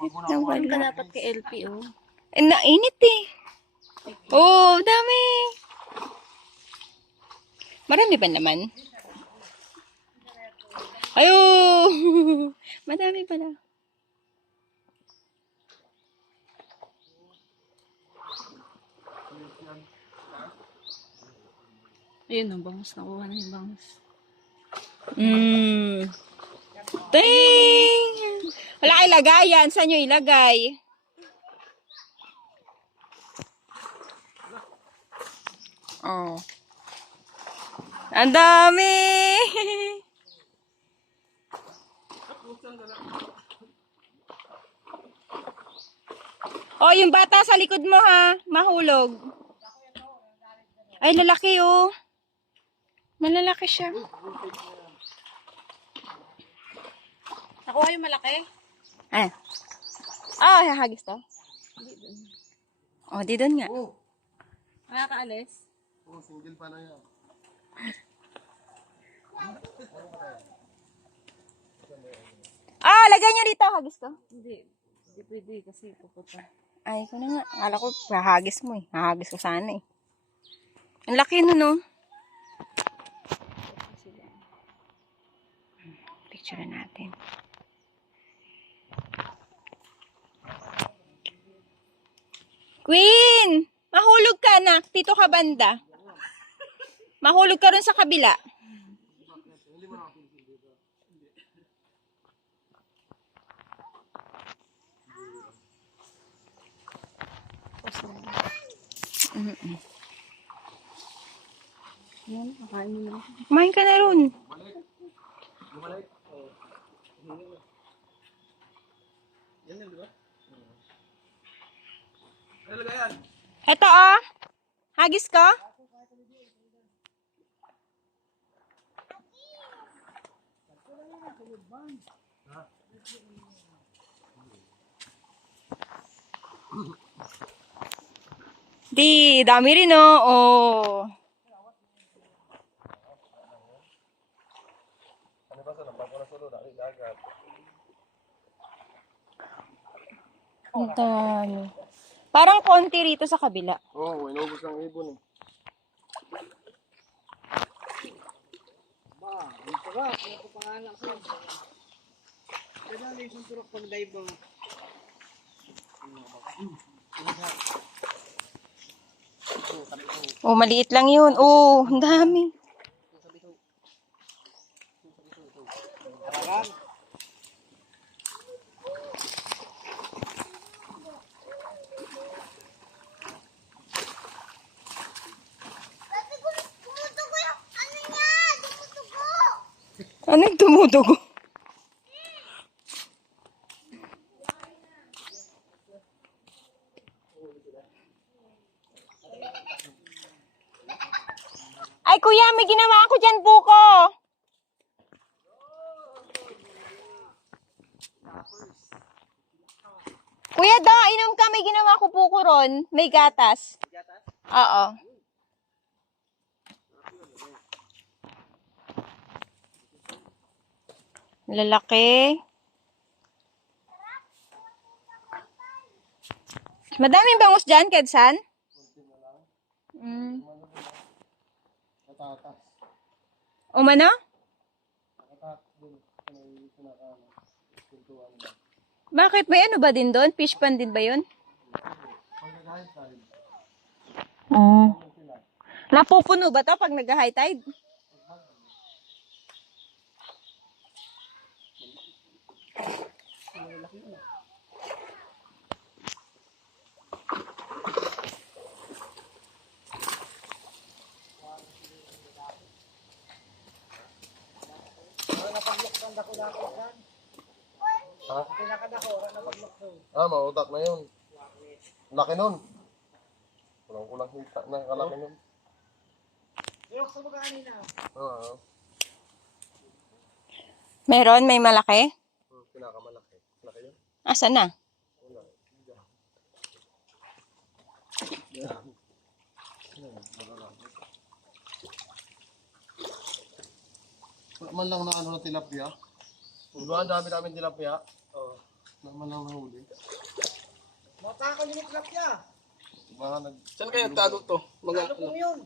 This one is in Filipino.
Nawala. Ka dapat kay LPO. Nainit eh. Oh, dami. Marami ba naman? Ayo! Madami pala. Ayun, ang bangus. Nakuha na yung bangus. Ting! Wala kayo lagayan. Saan nyo ilagay? Oh. Ang dami! Oh, yung bata sa likod mo ha. Mahulog. Ay, lalaki oh. Malalaki siya. Nakuha yung malaki? Ah. Ah, hahagis to? Oh, di doon nga. Nakakaalis? Oo, single pa na yan. Ah, lagay nyo dito. Hagis to? Hindi. Hindi pwede kasi pupunta. Ay, ko na nga. Akala ko, hahagis mo eh. Hahagis ko sana eh. Ang laki nun, no? Picture natin. Queen! Mahulog ka, anak. Dito ka banda. Mahulog ka rin sa kabila. Yan, nakain mo na. Kumain ka na ron. Eto ah. Hagis ka? Di, dami rin oh. Oh. Ano ba sa nabang ko na solo? Dali dagat. Ang dami. Parang konti rito sa kabila. Oo, inubos ng ibon eh. Oh, maliit lang yun. Oh, ang dami. Ano yung tumutugo? Ay, kuya, may ginawa ako dyan, buko. Kuya, inom ka. May ginawa ko buko ron. May gatas. Gatas? Oo. Lalaki. Madaming bangus dyan, Kedsan? Patatas. O mano? Patatas din. May pinakaano. Pintuan na. Bakit? May ano ba din doon? Fish pan din ba yun? Pag nag-high tide, Napupuno ba to pag nag-high tide? ha? Ah, mautak na yun. Laki nun. Kulang-kulang hita na kalaki nun. Oo. Meron? May malaki? Pinakamalaki. Laki yun. Asan na? Wala man lang na ano na tilapia. Diba, ang dami namin tilapia. Oo. Naman lang nahuli. Matakaw yung itlap niya. Baka nag... Saan kayo nagtago to? Mga Ano po yun?